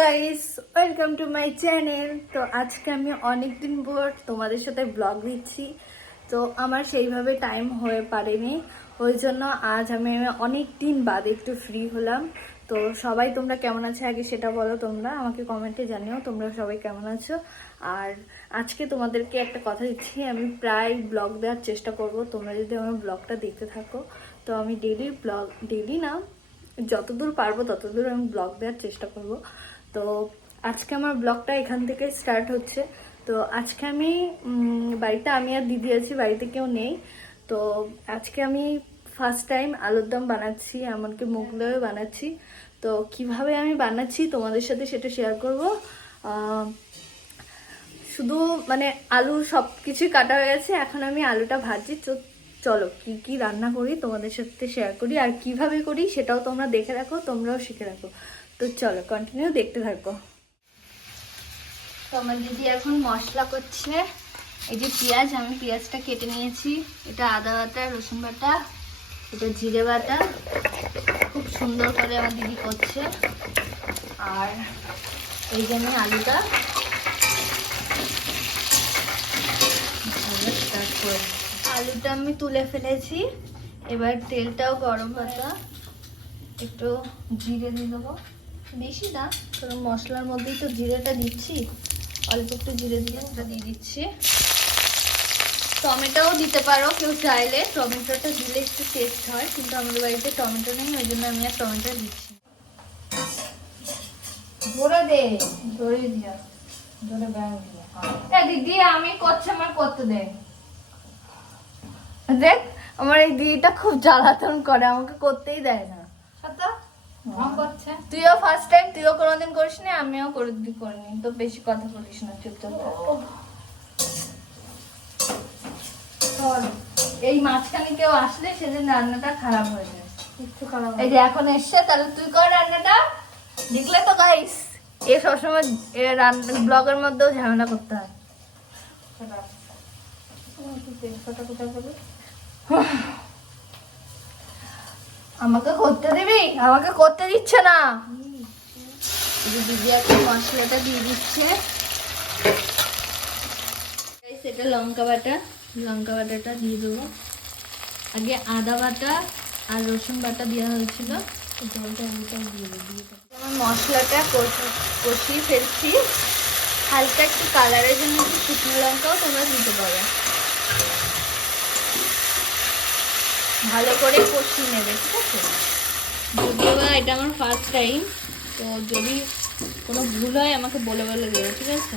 Guys, welcome to my channel. তো আজকে আমি অনেক দিন পর তোমাদের সাথে ব্লগ দিচ্ছি। তো আমার সেইভাবে টাইম হয়ে পারেনি, ওই জন্য আজ আমি অনেক দিন বাদে একটু ফ্রি হলাম। তো সবাই তোমরা কেমন আছো আগে সেটা বলো, তোমরা আমাকে কমেন্টে জানিও তোমরা সবাই কেমন আছো। আর আজকে তোমাদেরকে একটা কথা দিচ্ছি, আমি প্রায় ব্লগ দেওয়ার চেষ্টা করব। তোমরা যদি আমার ব্লগটা দেখতে থাকো তো আমি ডেলি না, যতদূর পারবো ততদূর আমি ব্লগ দেওয়ার চেষ্টা করব। তো আজকে আমার ব্লগটা এখান থেকে স্টার্ট হচ্ছে। তো আজকে আমি বাড়িতে আমি আর দিদি আছি, বাড়িতে কেউ নেই। তো আজকে আমি ফার্স্ট টাইম আলুর দম বানাচ্ছি, এমনকি মুগলাইও বানাচ্ছি। তো কিভাবে আমি বানাচ্ছি তোমাদের সাথে সেটা শেয়ার করব। শুধু মানে আলু সব কিছুই কাটা হয়ে গেছে, এখন আমি আলুটা ভাজি। চলো কি কি রান্না করি তোমাদের সাথে শেয়ার করি, আর কিভাবে করি সেটাও তোমরা দেখে রাখো, তোমরাও শিখে রাখো। তো চলো কন্টিনিউ দেখতে থাকো। তো আমার দিদি এখন মশলা করছে। এই যে পেঁয়াজ, আমি পেঁয়াজটা কেটে নিয়েছি। এটা আদা বাটা, রসুন বাটা, এটা জিরে বাটা, খুব সুন্দর করে আমার দিদি করছে। আর এই যে আমি আলুটা আলুটা আমি তুলে ফেলেছি। এবার তেলটাও গরম পাতা, একটু জিরে দিয়ে দেবো, বেশি না কারণ মশলার মধ্যেই তো জিরেটা দিচ্ছি, অল্প একটু জিরে দিয়ে ওটা দিয়ে দিচ্ছি। টমেটোও দিতে পারো কেউ চাইলে, টমেটোটা দিলে একটু টেস্ট হয়, কিন্তু আমাদের বাড়িতে টমেটো নেই, ওই জন্য আমি আর টমেটো দিচ্ছি। জোরে দে, জোরে দিয়া, জোরে ব্যাং দিয়া। দিদি আমি করছি, আমার করতে দে। দেখ আমার এই দিদিটা খুব জ্বালাতন করে, আমাকে করতেই দেয় না। তুইও ফার্স্ট টাইম, তুইও কোনোদিন করিস না, আমিও কোনোদিন করিনি। তো বেশি কথা বলিস না, চুপচাপ। এই মাঝখানে কেউ আসলে সেদিন রান্নাটা খারাপ হয়ে যায়। এই যে এখন এসছে, তাহলে তুই কর রান্নাটা। দেখলে তো গাইস, এ সবসময় ব্লগের মধ্যেও ঝামেলা করতে হয়। আমাকে করতে দিবি, আমাকে করতে দিচ্ছে না। দিদি এখন মশলাটা দিয়ে দিচ্ছে। সেটা লঙ্কা বাটাটা দিয়ে দেবো। আগে আদা বাটা আর রসুন বাটা দেওয়া হয়েছিল, আমার মশলাটা কষিয়ে ফেলছি। হালকা একটু কালারের জন্য একটু শুকনো লঙ্কাও তোমরা দিতে পারো। ভালো করে কষিয়ে নেবে, ঠিক আছে? যদিও বা এটা আমার ফার্স্ট টাইম, তো যদি কোনো ভুল হয় আমাকে বলে দেবে, ঠিক আছে?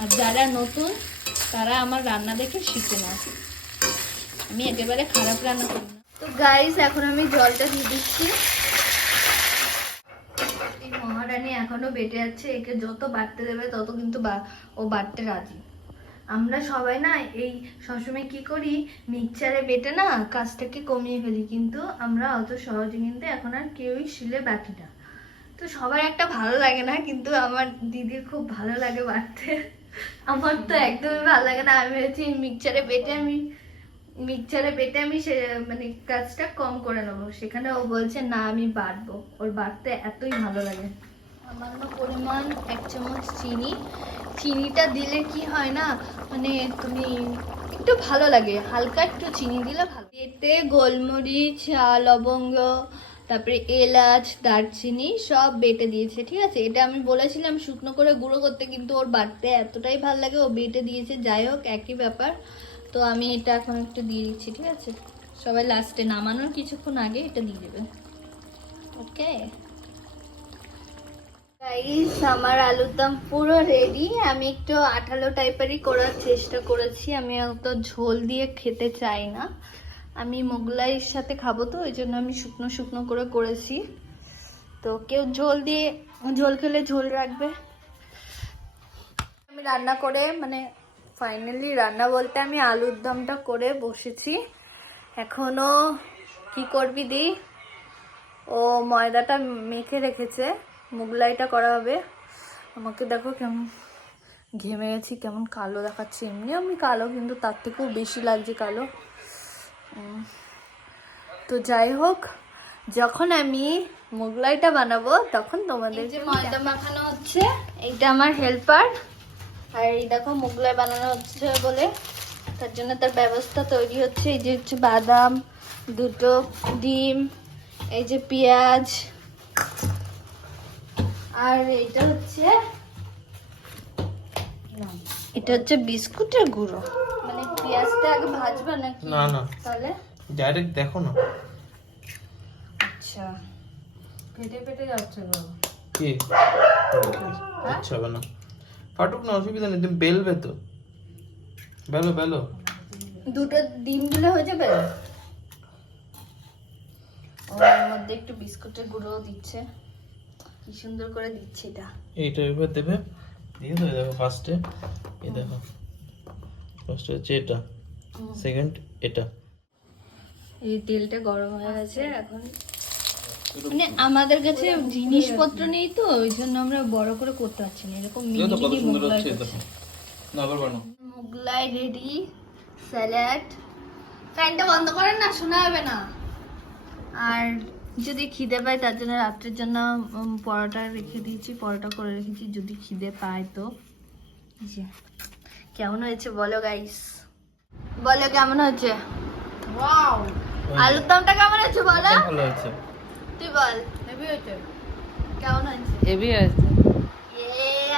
আর যারা নতুন তারা আমার রান্না দেখে শিখে না, আমি একেবারে খারাপ রান্না করি না। তো গাইস এখন আমি জলটা দিয়ে দিচ্ছি। এই মহারানী এখনো বেটে যাচ্ছে, একে যত বাটতে দেবে তত কিন্তু ও বাটতে রাজি। আমরা সবাই না এই সবসময় কি করি, মিক্সচারে বেটে না কাজটাকে কমিয়ে ফেলি, কিন্তু আমরা অত সহজে কিন্তু এখন আর কেউই শিলে বাটি না। তো সবার একটা ভালো লাগে না, কিন্তু আমার দিদির খুব ভালো লাগে বাটতে। আমার তো একদমই ভালো লাগে না। আমি ভেবেছি মিক্সচারে বেটে আমি সে মানে কাজটা কম করে নেবো, সেখানে ও বলছে না আমি বাটবো, ওর বাটতে এতই ভালো লাগে। সামান্য পরিমাণ 1 চামচ চিনিটা দিলে কি হয় না, মানে তুমি একটু ভালো লাগে, হালকা একটু চিনি দিলে ভালো। এতে গোলমরিচ, লবঙ্গ, তারপরে এলাচ, দারচিনি সব বেটে দিয়েছে, ঠিক আছে? এটা আমি বলেছিলাম শুকনো করে গুঁড়ো করতে, কিন্তু ওর বাটতে এতটাই ভালো লাগে ও বেটে দিয়েছে। যাই হোক, একই ব্যাপার। তো আমি এটা এখন একটু দিয়ে দিচ্ছি, ঠিক আছে? সবাই লাস্টে নামানোর কিছুক্ষণ আগে এটা দিয়ে দেবে, ওকে? গাইস আমার আলুর দম পুরো রেডি। আমি একটু আঠালো টাইপেরই করার চেষ্টা করেছি, আমি অত ঝোল দিয়ে খেতে চাই না, আমি মোগলাইয়ের সাথে খাবো, তো ওই জন্য আমি শুকনো শুকনো করে করেছি। তো কেউ ঝোল খেলে ঝোল রাখবে। আমি রান্না করে মানে ফাইনালি রান্না বলতে আমি আলুর দমটা করে বসেছি। এখনো কি করবি দি, ও ময়দাটা মেখে রেখেছে, মোগলাইটা করা হবে। আমাকে দেখো কেমন ঘেমে গেছি, কেমন কালো দেখাচ্ছে। এমনি আমি কালো, কিন্তু তার থেকেও বেশি লাগছে কালো। তো যাই হোক, যখন আমি মোগলাইটা বানাবো তখন তোমাদের যে ময়দা মাখানো হচ্ছে, এইটা আমার হেল্পার। আর এই দেখো মোগলাই বানানো হচ্ছে বলে তার জন্য তার ব্যবস্থা তৈরি হচ্ছে। এই যে হচ্ছে বাদাম, দুটো ডিম, এই যে পেঁয়াজ, আর এটা হচ্ছে বিস্কুটের গুঁড়ো। মানে পেঁয়াজটা আগে ভাজবা নাকি? না না, তাহলে ডাইরেক্ট দেখো না। আচ্ছা, ফেটে ফেটে যাচ্ছে গো। কি আচ্ছা হবে না, ফাটুক না, অসুবিধা নেই, তুমি বেলবে তো, বেলো বেলো। দুটো ডিম দিলে হয়ে যাবে। ওর মধ্যে একটু বিস্কুটের গুঁড়ো দিচ্ছে, কি সুন্দর করে দিচ্ছে এটা। এইটা এবার দেবে, দিয়ে তো দেখো ফার্স্টে, এই দেখো ফার্স্টে হচ্ছে এটা, সেকেন্ড এটা। এই তেলটা গরম হয়ে গেছে এখন। মানে আমাদের কাছে জিনিসপত্র নেই তো, ওই জন্য আমরা বড় করে করতে পারছি না। এরকম মিনি মিনি মোগলাই করছি। না আবার বানো। Mughlai ready, salad. ফ্যানটা বন্ধ করেন না, শোনা হবে না। আর যদি খিদে পায় তার জন্য রাত্রের জন্য পরোটা রেখে দিয়েছি, পরোটা করে রেখেছি যদি খিদে পায় তো। এই যে, কেমন হয়েছে বলো গাইস, বলো কেমন হয়েছে। ওয়াও, আলুর দমটা কেমন হয়েছে বলো। ভালো আছে। তুই বল হেভি হয়েছে। কেমন হয়েছে। হেভি হয়েছে।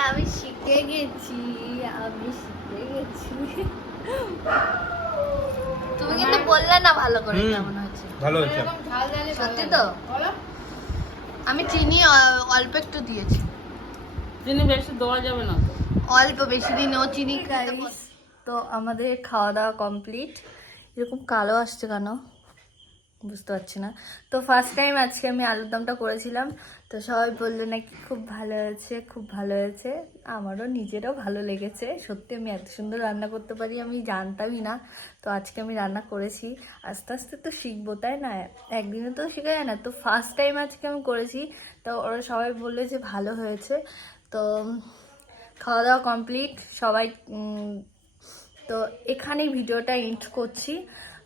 আমি শিখে গেছি, আমি শিখে গেছি। তুমি কিন্তু বললে না ভালো করে কেমন হয়েছে। ভালো হয়েছে। এরকম ঝাল ঝালে সত্যি তো? বলো, আমি চিনি অল্প একটু দিয়েছি, চিনি বেশি দেওয়া যাবে না তো। অল্প, বেশি দিন ও চিনি খাই। তো আমাদের খাওয়া দাওয়া কমপ্লিট। এরকম কালো আসছে কেন বুঝতে পারছি না। তো ফার্স্ট টাইম আজকে আমি আলুর দমটা করেছিলাম, তো সবাই বললো নাকি খুব ভালো হয়েছে, খুব ভালো হয়েছে। আমারও নিজেরও ভালো লেগেছে। সত্যি আমি এত সুন্দর রান্না করতে পারি আমি জানতামই না। তো আজকে আমি রান্না করেছি, আস্তে আস্তে তো শিখবো তাই না, একদিনে তো শেখা যায় না। তো ফার্স্ট টাইম আজকে আমি করেছি, তো ওরা সবাই বললো যে ভালো হয়েছে। তো খাওয়া দাওয়া কমপ্লিট সবাই। তো এখানেই ভিডিওটা এন্ড করছি।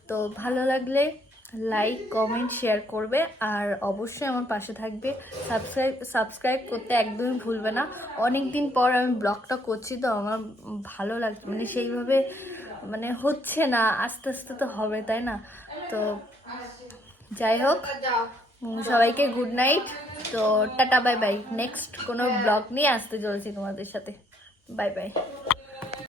তো ভালো লাগলে লাইক, কমেন্ট, শেয়ার করবে, আর অবশ্যই আমার পাশে থাকবে। সাবস্ক্রাইব করতে একদমই ভুলবে না। অনেক দিন পর আমি ব্লগটা করছি, তো আমার ভালো লাগছে, মানে সেইভাবে মানে হচ্ছে না, আস্তে আস্তে তো হবে তাই না। তো যাই হোক, সবাইকে গুড নাইট। তো টাটা, বাই বাই। নেক্সট কোনো ব্লগ নিয়ে আসতে চলেছি তোমাদের সাথে। Bye bye.